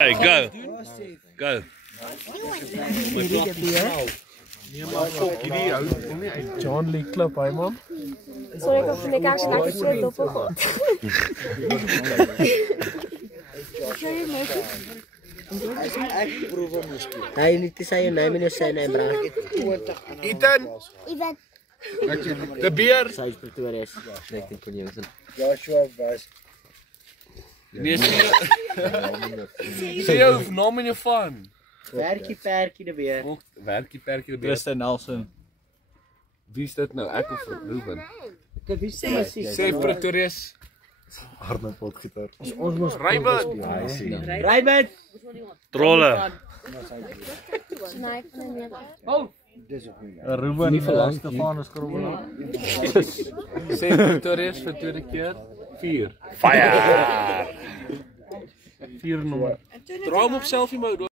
Hey, go. Go. John Lee Club, hi man. Sorry, ik heb van de kaars lekker shit doppel. Hij niet te zeggen, nee, meneer zijn en braak. Ethan. De beer. Zij is Joshua was. Nee, zie je of naam in je van? Perkie de beer. Werkie perkie de beer. Tristan Nelson. Wie is dit nou? Ek of Ruben? Wie sê Sê Pretorius. Arne potgitaar. ons mos Raymond. Raymond. Trolle. Ruben nie verlang Stefanus Grobbelaar. Sê Pretorius vir tweede keer. 4. Fire. 4 nommer. Draai hom op selfie mode.